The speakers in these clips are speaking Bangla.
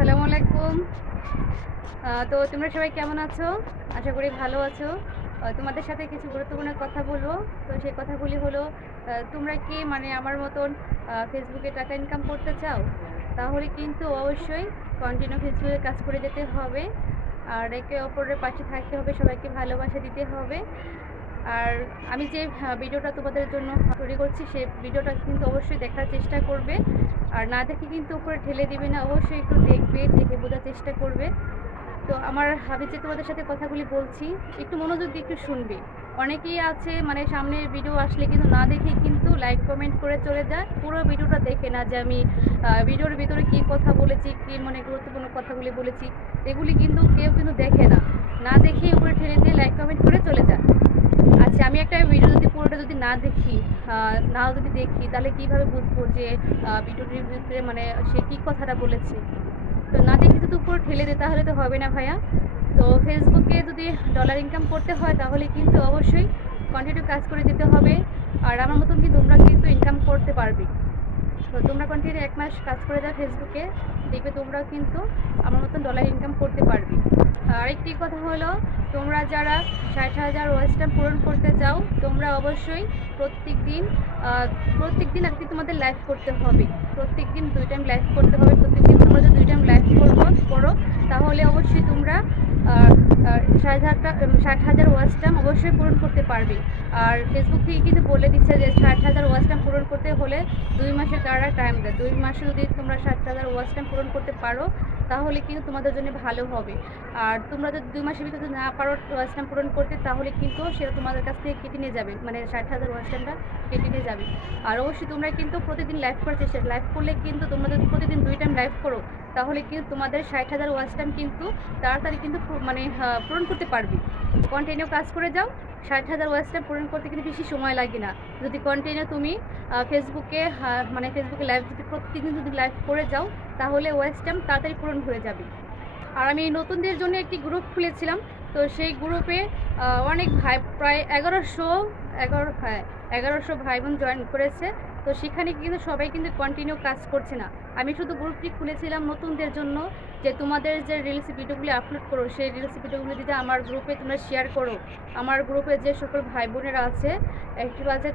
আসসালামু আলাইকুম। তো তোমরা সবাই কেমন আছো? আশা করি ভালো আছো। তোমাদের সাথে কিছু গুরুত্বপূর্ণ কথা বলবো। তো সেই কথাগুলি হলো, তোমরা কি মানে আমার মতন ফেসবুকে টাকা ইনকাম করতে চাও? তাহলে কিন্তু অবশ্যই কন্টিনিউ ফেসবুকে কাজ করে যেতে হবে। আর একে অপরের পাশে থাকতে হবে, সবাইকে ভালোবাসা দিতে হবে। আর আমি যে ভিডিওটা তোমাদের জন্য তৈরি করছি, সেই ভিডিওটা কিন্তু অবশ্যই দেখার চেষ্টা করবে। আর না দেখে কিন্তু উপরে ঠেলে দিবে না, অবশ্যই একটু দেখবে, দেখে বোঝার চেষ্টা করবে। তো আমি যে তোমাদের সাথে কথাগুলি বলছি, একটু মনোযোগ দিয়ে একটু শুনবে। অনেকেই আছে মানে সামনের ভিডিও আসলে কিন্তু না দেখে কিন্তু লাইক কমেন্ট করে চলে যায়, পুরো ভিডিওটা দেখে না যে আমি ভিডিওর ভিতরে কী কথা বলেছি, কী মানে গুরুত্বপূর্ণ কথাগুলি বলেছি, এগুলি কিন্তু কেউ কিন্তু দেখে না, না দেখেই উপরে ঠেলে দিয়ে লাইক কমেন্ট করে চলে যায়। আচ্ছা, আমি একটা ভিডিও যদি পুরোটা যদি না দেখি, যদি দেখি, তাহলে কীভাবে বুঝবো যে ভিডিওটির ভিতরে মানে সে কী কথাটা বলেছে? তো না দেখে যদি উপরে ঠেলে দেয় তাহলে তো হবে না ভাইয়া। তো ফেসবুকে যদি ডলার ইনকাম করতে হয় তাহলে কিন্তু অবশ্যই কন্টিনিউ কাজ করে যেতে হবে। আর আমার মতন কিন্তু তোমরা কিন্তু ইনকাম করতে পারবে। তো তোমরা কন্টিনিউ 1 মাস কাজ করে যাও ফেসবুকে, দেখবে তোমরাও কিন্তু আমার মতন ডলার ইনকাম করতে পারবে। আরেকটি কথা হলো, তোমরা যারা 60,000 ওয়াচ টাইম পূরণ করতে চাও, তোমরা অবশ্যই প্রত্যেক দিন আর কি তোমাদের লাইভ করতে হবে। প্রত্যেক দিন 2 টাইম লাইভ করতে হবে। প্রত্যেক দিন তোমরা যদি 2 টাইম লাইভ করো তাহলে অবশ্যই তোমরা 60,000 ওয়াচ টাইম অবশ্যই পূরণ করতে পারবে। আর ফেসবুক থেকে কিন্তু বলে দিচ্ছে যে 60,000 ওয়াচ টাইম পূরণ করতে হলে 2 মাসের তারা টাইম দেয়। 2 মাসে যদি তোমরা 60,000 ওয়াচ টাইম পূরণ করতে পারো তাহলে কিন্তু তোমাদের জন্য ভালো হবে। আর তোমরা যদি 2 মাসের ভিতরে যদি না পারো ওয়াচ টাইম পূরণ করতে, তাহলে কিন্তু সেটা তোমাদের কাছ থেকে কেটে নিয়ে যাবে, মানে 60,000 ওয়াচ টাইমটা কেটে নিয়ে যাবে। আর অবশ্যই তোমরা কিন্তু প্রতিদিন লাইভ করার চেষ্টা, লাইভ করলে কিন্তু তোমরা যদি প্রতিদিন 2 টাইম লাইভ করো তাহলে কিন্তু তোমাদের 60,000 ওয়াচ টাইম কিন্তু তাড়াতাড়ি কিন্তু মানে পূরণ করতে পারবে। কন্টিনিউ কাজ করে যাও, 60,000 ওয়াচ টাইম পূরণ করতে কিন্তু বেশি সময় লাগে না। যদি কন্টিনিউ তুমি ফেসবুকে লাইভ যদি প্রতিদিন যদি লাইভ করে যাও তাহলে ওয়াচ টাইম তাড়াতাড়ি পূরণ হয়ে যাবে। আর আমি নতুনদের জন্য একটি গ্রুপ খুলেছিলাম। তো সেই গ্রুপে অনেক ভাই, প্রায় 1100 ভাই বোন জয়েন করেছে। তো সেখানে কিন্তু সবাই কিন্তু কন্টিনিউ কাজ করছে না। আমি শুধু গ্রুপটি খুলেছিলাম নতুনদের জন্য, যে তোমাদের যে রিলস ভিডিওগুলি আপলোড করো সেই রিলস ভিডিওগুলি যদি আমার গ্রুপে তোমরা শেয়ার করো, আমার গ্রুপে যে সকল ভাই বোনেরা আছে, অ্যাক্টিভ আছে,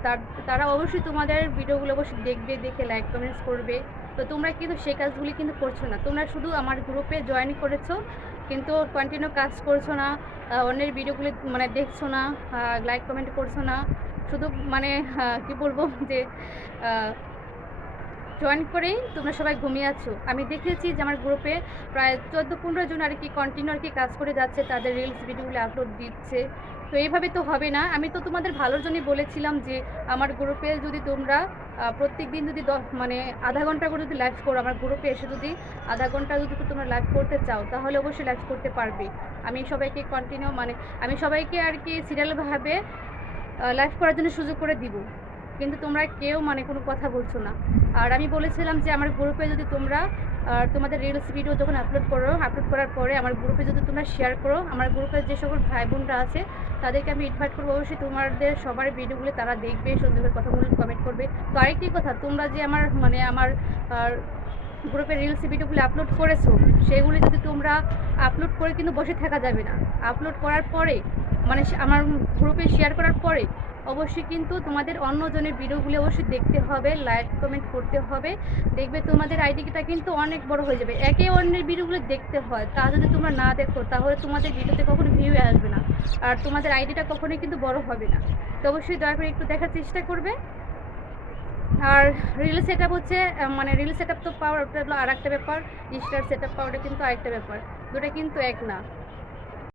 তারা অবশ্যই তোমাদের ভিডিওগুলো অবশ্যই দেখবে, দেখে লাইক কমেন্টস করবে। তো তোমরা কিন্তু সেই কাজগুলি কিন্তু করছো না, তোমরা শুধু আমার গ্রুপে জয়েন করেছো কিন্তু কন্টিনিউ কাজ করছো না, অন্যের ভিডিওগুলি মানে দেখছো না, লাইক কমেন্ট করছো না, শুধু মানে কি বলবো যে জয়েন করেই তোমরা সবাই ঘুমিয়ে আছো। আমি দেখেছি যে আমার গ্রুপে প্রায় 14-15 জন আর কি কন্টিনিউ আর কি কাজ করে যাচ্ছে, তাদের রিলস ভিডিওগুলো আপলোড দিচ্ছে। তো এইভাবে তো হবে না। আমি তো তোমাদের ভালোর জন্যই বলেছিলাম যে আমার গ্রুপে যদি তোমরা প্রত্যেক দিন যদি মানে আধা ঘন্টা করে যদি লাইভ করো, আমার গ্রুপে এসে যদি আধা ঘন্টা যদি তোমরা লাইভ করতে চাও তাহলে অবশ্যই লাইভ করতে পারবে। আমি সবাইকে কন্টিনিউ মানে আমি সবাইকে আর কি সিরিয়ালভাবে লাইভ করার জন্য সুযোগ করে দিব, কিন্তু তোমরা কেউ মানে কোনো কথা বলছো না। আর আমি বলেছিলাম যে আমার গ্রুপে যদি তোমরা তোমাদের রিলস ভিডিও যখন আপলোড করার পরে আমার গ্রুপে যদি তোমরা শেয়ার করো, আমার গ্রুপের যে সকল ভাই বোনরা আছে তাদেরকে আমি ইনভাইট করবো, অবশ্যই তোমাদের সবার ভিডিওগুলো তারা দেখবে, সুন্দরভাবে কথাগুলো কমেন্ট করবে। তো আরেকটি কথা, তোমরা যে আমার গ্রুপে রিলস ভিডিওগুলো আপলোড করেছো, সেগুলি যদি তোমরা আপলোড করে কিন্তু বসে থাকা যাবে না। আপলোড করার পরে মানে আমার গ্রুপে শেয়ার করার পরে অবশ্যই কিন্তু তোমাদের অন্যজনের ভিডিওগুলো অবশ্যই দেখতে হবে, লাইক কমেন্ট করতে হবে। দেখবে তোমাদের আইডিটা কিন্তু অনেক বড় হয়ে যাবে। একে অন্যের ভিডিওগুলো দেখতে হয়, তা যদি তোমরা না দেখো তাহলে তোমাদের ভিডিওতে কখনো ভিউ আসবে না, আর তোমাদের আইডিটা কখনোই কিন্তু বড় হবে না। তো অবশ্যই দয়া করে একটু দেখার চেষ্টা করবে। আর রিল সেট আপ হচ্ছে মানে রিল সেট আপ তো পাওয়ার ওটা হলো আর একটা ব্যাপার, স্টার সেট আপ পাওয়াটা কিন্তু আরেকটা ব্যাপার, দুটো কিন্তু এক না।